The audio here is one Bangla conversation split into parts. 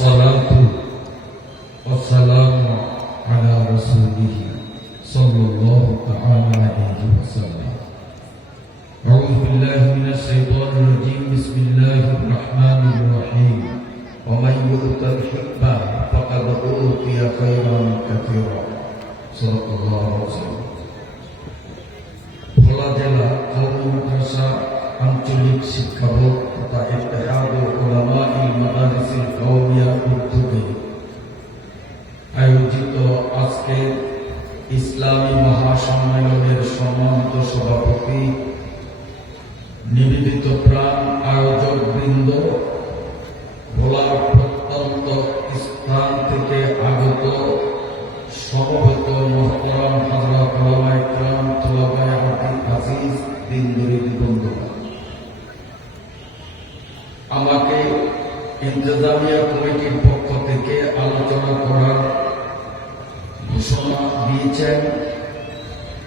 والصلاة والسلام على رسوله صلى الله تعالى عليه وسلم أعوذ بالله من الشيطان الرجيم بسم الله الرحمن الرحيم ومن يؤت الحكمة فقد أوتي خيرا كثيرا صدق الله العظيم ভোলা জেলা কৌমি মাদ্রাসা আঞ্চলিক শিক্ষা দিন দরিদ্র বন্ধুরা আমাকে ইন্তজামিয়া কমিটির পক্ষ থেকে আলোচনা করার ঘোষণা দিয়েছেন।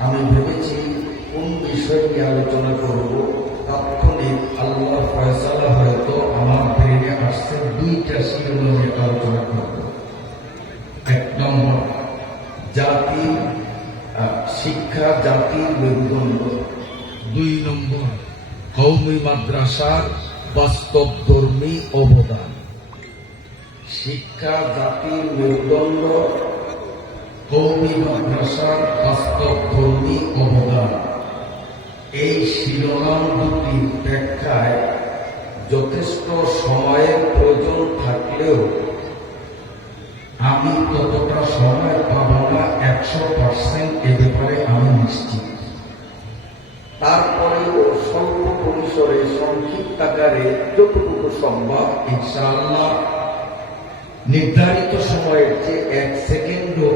আমি ভেবেছি কোন বিষয় নিয়ে আলোচনা করব তাৎক্ষণিক আল্লাহ ফয়সালা হয়তো আমার ব্রেনে আসছে দুইটা শিরোনামে আলোচনা করব। এক নম্বর আহ, শিক্ষা জাতির মেরুদণ্ড। দুই নম্বর কৌমি মাদ্রাসার বাস্তবধর্মী অবদান। শিক্ষা জাতির মেরুদণ্ড কৌমি মাদ্রাসার বাস্তবধর্মী অবদান। এই শিরোনাম দুটি ব্যাখ্যায় যথেষ্ট সময়ের প্রয়োজন থাকলেও আমি ততটা সময় পাব না, একশো পার্সেন্ট এ ব্যাপারে আমি নিশ্চিত। পরিসরে সংক্ষিপ্ত আকারে যতটুকু সম্ভব। ইনশাআল্লাহ। নির্ধারিত সময়ের এক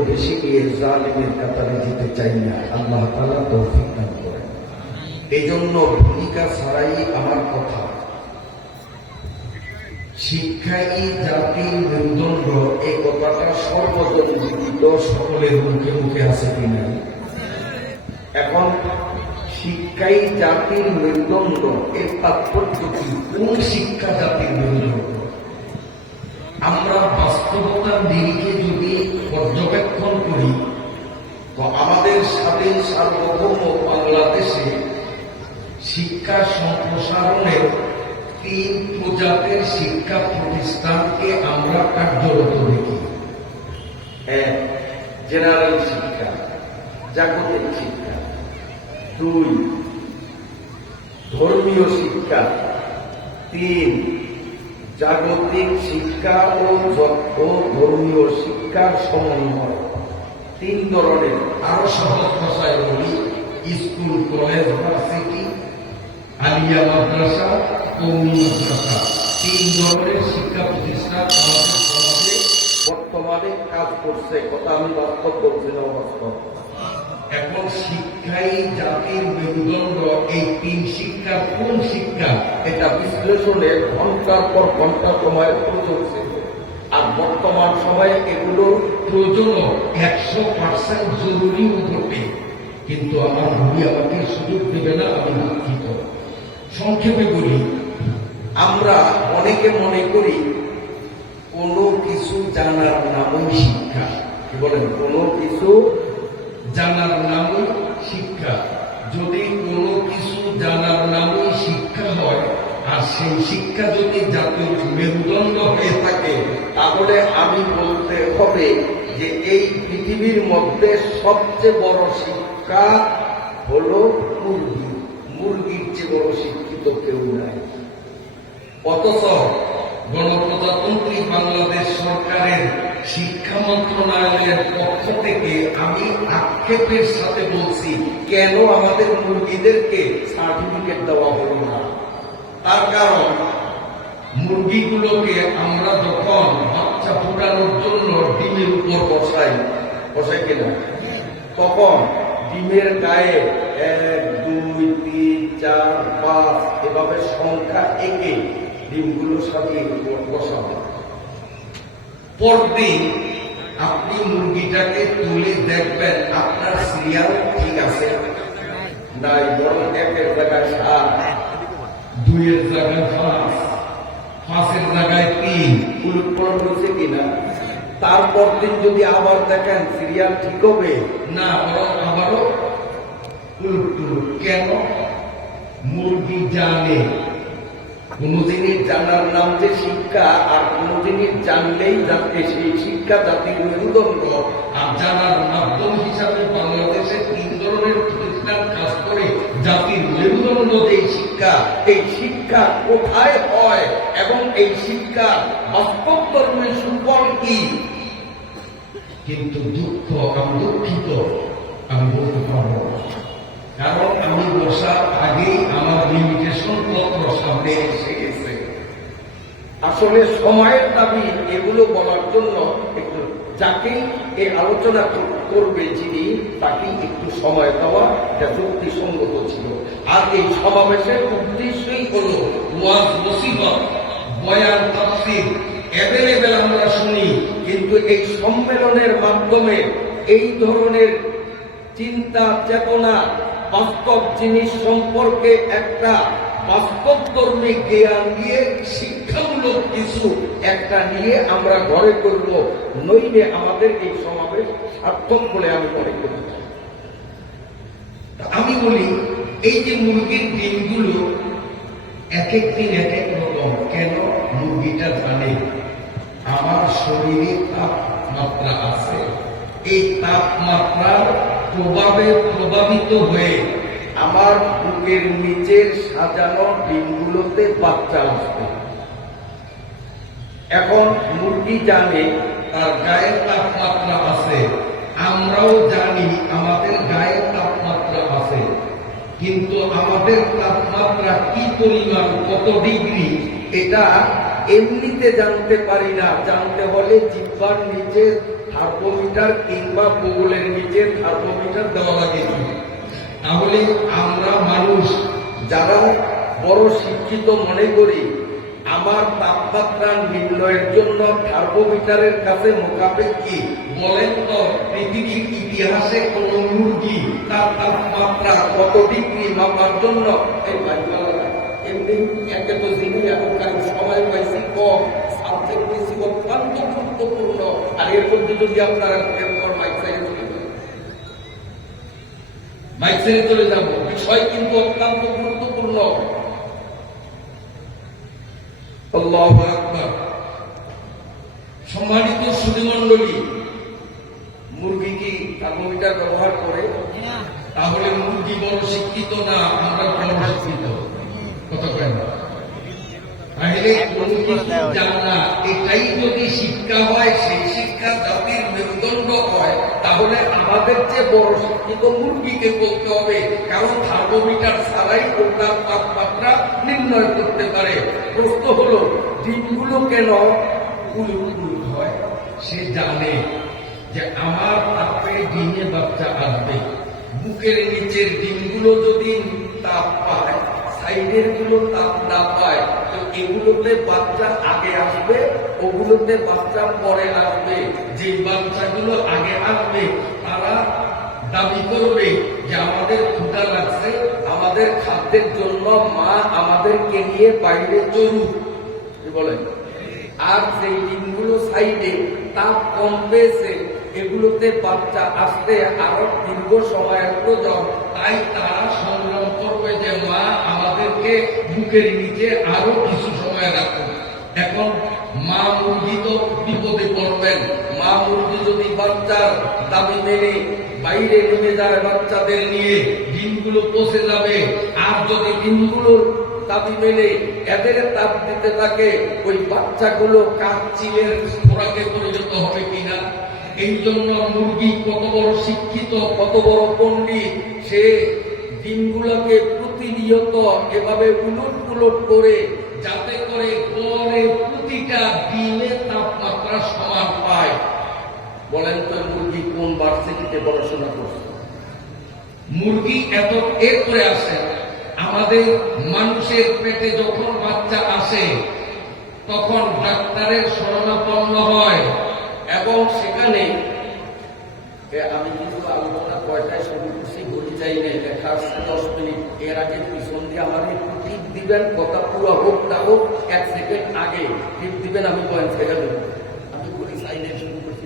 বেশি নিয়ে জালিমের কাতারে যেতে চাই না। আল্লাহ তালা তৌফিক দান করেন। এই জন্য ভূমিকা ছাড়াই আমার কথা। শিক্ষাই জাতির মেরুদণ্ড। এই কথাটা সর্বজন সকলের মুখে মুখে আছে কিনা এখন শিক্ষাই জাতির মেরুদণ্ড এর তাৎপর্য কি কোন শিক্ষা জাতির মেরুদণ্ড আমরা বাস্তবতার দিকে যদি পর্যবেক্ষণ করি, তো আমাদের স্বাধীন সার্বভৌম বাংলাদেশে শিক্ষা সম্প্রসারণের তিন প্রজাতির শিক্ষা প্রতিষ্ঠানকে আমরা কার্যরত দেখি। এক জেনারেল শিক্ষা, জাগতিক শিক্ষা। দুই, ধর্মীয় শিক্ষা। তিন, জাগতিক শিক্ষা ও ধর্মীয় শিক্ষার সমন্বয়। তিন ধরনের, আরও সহজ ভাষায় বলি, স্কুল, কলেজ, ভার্সিটি, আলিয়া মাদ্রাসা কৌমি মাদ্রাসা। তিন ধরনের শিক্ষা প্রতিষ্ঠান বর্তমানে কাজ করছে। কথা আমি বাস্তব বলছি না বাস্তব। এখন শিক্ষাই জাতির মেরুদণ্ড। এই তিন শিক্ষা কোন শিক্ষা? এটা বিশ্লেষণে ঘণ্টার পর ঘণ্টা সময় ছিল আর বর্তমান সময়ে এগুলো প্রয়োজন একশো পার্সেন্ট জরুরিও বটে কিন্তু আমার ভূমি আমাকে সুযোগ দেবে না, আমি দুঃখিত সংক্ষেপে বলি, আমরা অনেকে মনে করি কোনো কিছু জানার নামই শিক্ষা। কি বলেন? কোনো কিছু জানার নামই শিক্ষা। যদি কোনো কিছু জানার নামই শিক্ষা হয়, আর সেই শিক্ষা যদি জাতির মেরুদণ্ড হয়ে থাকে, তাহলে আমি বলতে হবে যে এই পৃথিবীর মধ্যে সবচেয়ে বড় শিক্ষা হলো মুরগি। মুরগির চেয়ে বড় শিক্ষিত কেউ নাই। অথচ গণপ্রজাতন্ত্রী বাংলাদেশ সরকারের শিক্ষা মন্ত্রণালয়ের পক্ষ থেকে আমি আক্ষেপের সাথে বলছি, কেন আমাদের মুরগিদেরকে সার্টিফিকেট দেওয়া হলো না? তার কারণ, মুরগিগুলোকে আমরা যখন বাচ্চা ফোটানোর জন্য ডিমের উপর বসাই বসাই কিনা তখন ডিমের গায়ে এক, দুই, তিন, চার, পাঁচ, এভাবে সংখ্যা একে ডিমগুলো সাজিয়ে বসাবো। পরদিন আপনি মুরগিটাকে তুলে দেখবেন, আপনার সিরিয়াল ঠিক আছে? নাই, বরং একের জায়গায় সাত, দুইয়ের জায়গায় পাঁচ, পাঁচের জায়গায় তিন। উলট হয়েছে কিনা তারপর দিন যদি আবার দেখেন সিরিয়াল ঠিক হবে, না, বরং আবারও উলট কেন? মুরগি জানে। কোন জিনিস জানার নাম যে শিক্ষা, আর কোন জিনিস জানলেই যাতে সেই শিক্ষা জাতির মেরুদণ্ড। আর জানার মাধ্যম হিসাবে বাংলাদেশে তিন ধরনের প্রতিষ্ঠান কাজ করে, জাতির মেরুদণ্ড এই শিক্ষা এই শিক্ষা কোথায় হয় এবং এই শিক্ষা বাস্তব ধর্মের সুফল কি? কিন্তু দুঃখ, আমি দুঃখিত, আমি বলতে পারব কারণ আমি বসার সামনে গেছে। আসলে সময়ের দাবি এগুলো বলার জন্য একটু যাকেই এই আলোচনা করবে যিনি, তাকেই একটু সময় দেওয়া এটা যুক্তিসঙ্গত ছিল। আর এই সমাবেশের উদ্দেশ্যই হলো ওয়াজ মুসিবত বয়ান তাফসির। অ্যাভেলেবেল আমরা শুনি, কিন্তু এই সম্মেলনের মাধ্যমে এই ধরনের চিন্তা চেতনা বাস্তব জিনিস সম্পর্কে একটা বাস্তবধর্মী জ্ঞান শিক্ষামূলক কিছু একটা নিয়ে আমরা ঘরে করব, নইলে আমাদের এই সমাবেশ সার্থক বলে আমি মনে করি। আমি বলি, এই যে মুরগির ডিমগুলো এক এক দিন এক এক রকম, কেন মুরগিটা জানে? আমার শরীরে তাপমাত্রা আছে। এই তাপমাত্রার প্রভাবে প্রভাবিত হয়ে আমার বুকের নিচের সাজানো ডিমগুলোতে বাচ্চা আসবে। এখন মুরগি জানে তার গায়ের তাপমাত্রা আছে। আমরাও জানি আমাদের গায়ের তাপমাত্রা আছে। কিন্তু আমাদের তাপমাত্রা কি পরিমাণ, কত ডিগ্রি, এটা এমনিতে জানতে পারি না। জানতে হলে জিব্বার নিচে থার্মোমিটার কিংবা বগলের নিচে থার্মোমিটার দেওয়া লাগে তাহলে আমরা মানুষ যারা বড় শিক্ষিত মনে করি, আমার তাপমাত্রা নির্ণয়ের জন্য থার্মোমিটারের কাছে মোকাবেক বলেন তো, পৃথিবীর ইতিহাসে কোন মুরগি তার তাপমাত্রা কত ডিগ্রি মাপার জন্য? এই এমনি একে তো যিনি এখনকার সময় পাইছি কম, সাবজেক্ট অত্যন্ত গুরুত্বপূর্ণ। আর এর মধ্যে যদি আপনারা এরপর মাইক সাইড চলে যান। মাইক ছেড়ে চলে যাব। বিষয় কিন্তু অত্যন্ত গুরুত্বপূর্ণ। সম্মানিত সুধীমণ্ডলী মুরগি কি থার্মোমিটার ব্যবহার করে? তাহলে মুরগি বড় শিক্ষিত না আমরা বড় শিক্ষিত? কত তাহলে কিছু জানা? এটাই যদি শিক্ষা হয়, সেই শিক্ষা জাতির মেরুদণ্ড হয়, তাহলে আমাদের চেয়ে বড় শিক্ষিত মুরগিকে বলতে হবে, কারণ থার্মোমিটার ছাড়াই ওটার তাপমাত্রা নির্ণয় করতে পারে। প্রশ্ন হলো, ডিমগুলো কেন হয়? সে জানে যে আমার তাপে ডিমে বাচ্চা আসবে। বুকের নিচের ডিমগুলো যদি তাপ পায় সাইডেরগুলো তাপ না পায়। তো এগুলোতে বাচ্চা আগে আসবে, ওগুলোতে বাচ্চা পরে আসবে। যে বাচ্চাগুলো আগে আসবে, তারা দাবি করবে যে আমাদের ক্ষুদা লাগছে, আমাদের খাদ্যের জন্য মা আমাদেরকে নিয়ে বাইরে চলুক। বলেন? আর সেই ডিমগুলো সাইডে তাপ কম পেয়েছে, এগুলোতে বাচ্চা আসতে আরও দীর্ঘ সময়ের প্রয়োজন। তাই তারা আমাদেরকে বুকের নিচে আরও কিছু সময় রাখুন এখন মা মুরগি তো বিপদে পড়বেন। মা মুরগি যদি বাচ্চার দাবি মেনে বাইরে নেমে যায় বাচ্চাদের নিয়ে, ডিমগুলো পচে যাবে। আর যদি ডিমগুলোর দাবি মেনে এদের তাপ দিতে থাকে, ওই বাচ্চাগুলো কাক চিলের খোরাকে পরিণত হবে কিনা? এই জন্য মুরগি কত বড় শিক্ষিত, কত বড় পণ্ডিত, সে ডিমগুলোকে প্রতিনিয়ত এভাবে উলট পুলট করে যাতে করে গড়ে প্রতিটা ডিমের তাপমাত্রা সমান পায়। বলেন তো মুরগি কোন ভার্সিটিতে পড়াশোনা করছে? মুরগি এত এর করে আসে, আমাদের মানুষের পেটে যখন বাচ্চা আসে, তখন ডাক্তারের শরণাপন্ন হয়। এবং সেখানে আমি কিন্তু আলোচনা কয়টায় শুরু করছি ঘড়ি চাই নাই লেখা আসছে দশ এর আগে দিয়ে একটু টিপ দিবেন পুরো হোক না হোক, এক সেকেন্ড আগে টিপ দিবেন, আমি পয়েন্ট দেবো। আমি করি সাইনে শুরু করছি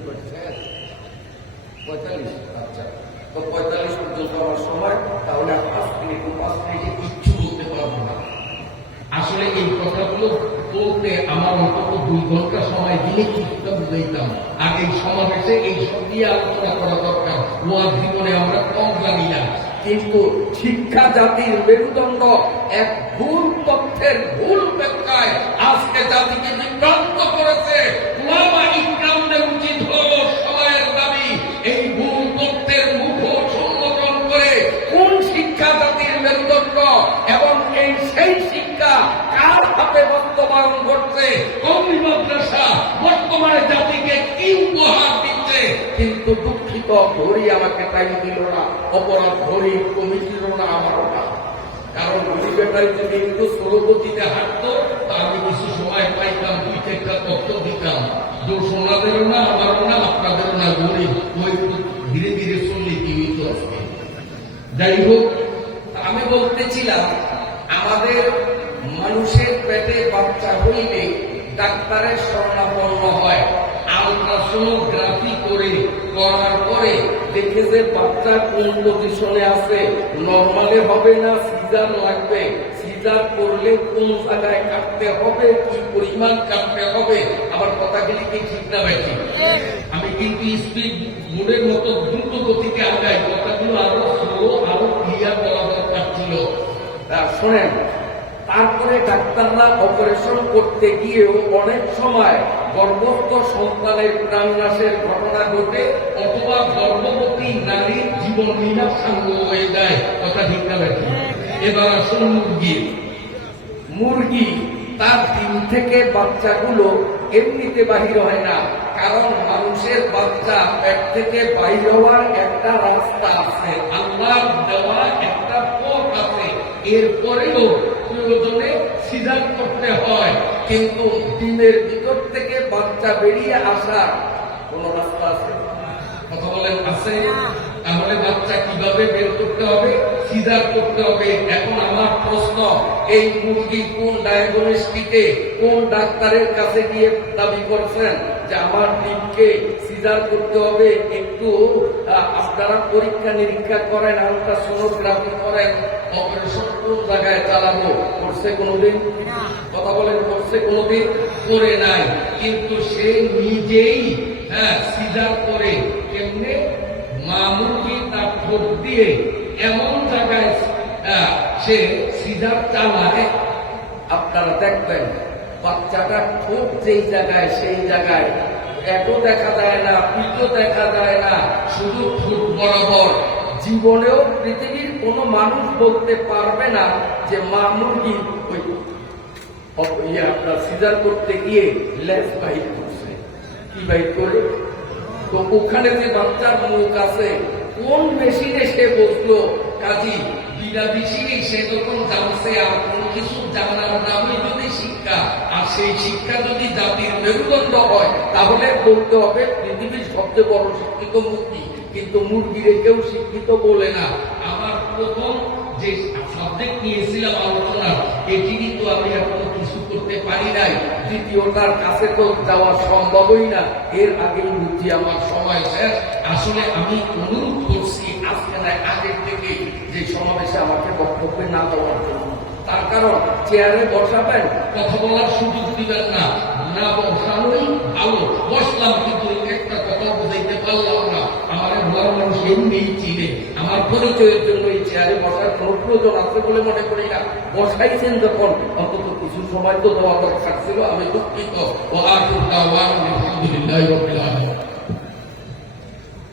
পঁয়তাল্লিশ আচ্ছা। তো পঁয়তাল্লিশ পর্যন্ত আমার সময়, তাহলে পাঁচ মিনিট পাঁচ পারব না। আসলে এই কথাগুলো বলতে আমার অন্তত দুই ঘণ্টা সময় দিলে কিছুটা বুঝাইতাম। আর এই সমাবেশে এই সব নিয়ে আলোচনা করা দরকার। জীবনে আমরা কম জানি না কিন্তু শিক্ষা জাতির মেরুদণ্ড এক ভুল তথ্যের ভুল ব্যাখ্যায় আজকে জাতিকে বিভ্রান্ত করেছে। ঘড়ি আমাকে টাইম দিল না, অপরাধ ঘড়ি কমিটির না আমারও না কারণ ঘড়ি ব্যাটারি যদি একটু স্লোগতিতে হাঁটতো আমি কিছু সময় পাইতাম দুই চারটা তথ্য দিতাম। যে সোনাদেরও না আমারও না আপনাদেরও না ঘড়ি ওই ধীরে ধীরে চললে হইতো আজকে যাই হোক, আমি বলতেছিলাম, আমাদের মানুষের পেটে বাচ্চা হইলে ডাক্তারের শরণাপন্ন হয়। আলট্রাসোনোগ্রাফি করে করার পরে দেখে যে বাচ্চা কোন পজিশনে আছে নর্মালে হবে না সিজার লাগবে। সিজার করলে কোন জায়গায় কাটতে হবে, কি পরিমাণ কাটতে হবে, আমার কথাগুলি কি ঠিক না ভাই? আমি কিন্তু স্পিড বোর্ডের মতো দ্রুত গতিতে আগাই কথাগুলো আরও স্লো আরও ক্লিয়ার করা দরকার ছিল। শোনেন তারপরে ডাক্তাররা অপারেশন করতে গিয়েও অনেক সময় গর্ভস্থ সন্তানের প্রাণনাশের ঘটনা ঘটে অথবা গর্ভবতী নারীর জীবন বিনাশাঙ্গ হয়ে যায়। কথা ঠিক না এবার আসুন মুরগি। মুরগি, তার ডিম থেকে বাচ্চাগুলো এমনিতে বাহির হয় না, কারণ মানুষের বাচ্চা পেট থেকে বাহির হওয়ার একটা রাস্তা আছে। আল্লাহ দেওয়া একটা পথ আছে। এরপরেও প্রয়োজনে সিজার করতে হয়। কিন্তু ডিমের ভিতর থেকে বাচ্চা বেরিয়ে আসার কোন রাস্তা আছে? কথা বলেন, আছে। তাহলে বাচ্চা কীভাবে বের করতে হবে? সিজার করতে হবে। এখন আমার প্রশ্ন, এই মুরগি কোন ডায়াগনস্টিকে কোন ডাক্তারের কাছে গিয়ে দাবি করছেন? আমার ডিমকে সিজার করতে হবে, একটু আপনারা পরীক্ষা নিরীক্ষা করেন আলট্রাসোনোগ্রাফি করেন অপারেশন কোন জায়গায় চালাবো করছে কোনোদিন? কথা বলেন করছে কোনোদিন? করে নাই। কিন্তু সে নিজেই হ্যাঁ সিজার করে, কেমনে? মা মুরগি তার ঠোঁট দিয়ে এমন জায়গায় সে সিজার চালায়। আপনারা দেখবেন বাচ্চাটা ঠোঁট যেই জায়গায়, সেই জায়গায়। এটো দেখা যায় না পিঠও দেখা যায় না, শুধু ঠোঁট বরাবর। জীবনেও পৃথিবীর কোনো মানুষ বলতে পারবে না যে মা মুরগি ওই ইয়ে আপনার সিজার করতে গিয়ে লেজ বাহির করছে। কি বাহির করে তো ওখানে যে বাচ্চার মুখ আছে, কোন মেশিনে সে বসল? কাজী, বিনা বেশি সে যখন জানছে আর কোনো কিছু জানার নামই যদি শিক্ষা আর সেই শিক্ষা যদি জাতির মেরুদণ্ড হয়, তাহলে বলতে হবে পৃথিবীর সবচেয়ে বড় শিক্ষিত মুরগি কিন্তু মুরগিরে কেউ শিক্ষিত বলে না। আমার প্রথম যে সাবজেক্ট নিয়েছিলাম আলোচনা, এটিরই তো আমি এখনও কিছু করতে পারি নাই। দ্বিতীয়টার কাছে তো যাওয়া সম্ভবই না। এর আগে বুঝছি আমার সময় শেষ। আসলে আমি অনুরোধ করছি আজকে নয় আগের থেকে যে সমাবেশে আমাকে বক্তব্যে না দেওয়ার জন্য। তার কারণ চেয়ারে বসাবেন, কথা বলার সুযোগ দিবেন না। না বসানোই ভালো বসলাম কিন্তু একটা কথা বুঝাইতে পারলাম না। আমার ঘর মানুষ এমনি চিনে। আমার পরিচয়ের জন্য এই চেয়ারে বসার কোনো প্রয়োজন আছে বলে মনে করি না। বসাইছেন যখন, অন্তত কিছু সময় তো দেওয়া দরকার ছিল, আমি দুঃখিত। ও আলহামদুলিল্লাহ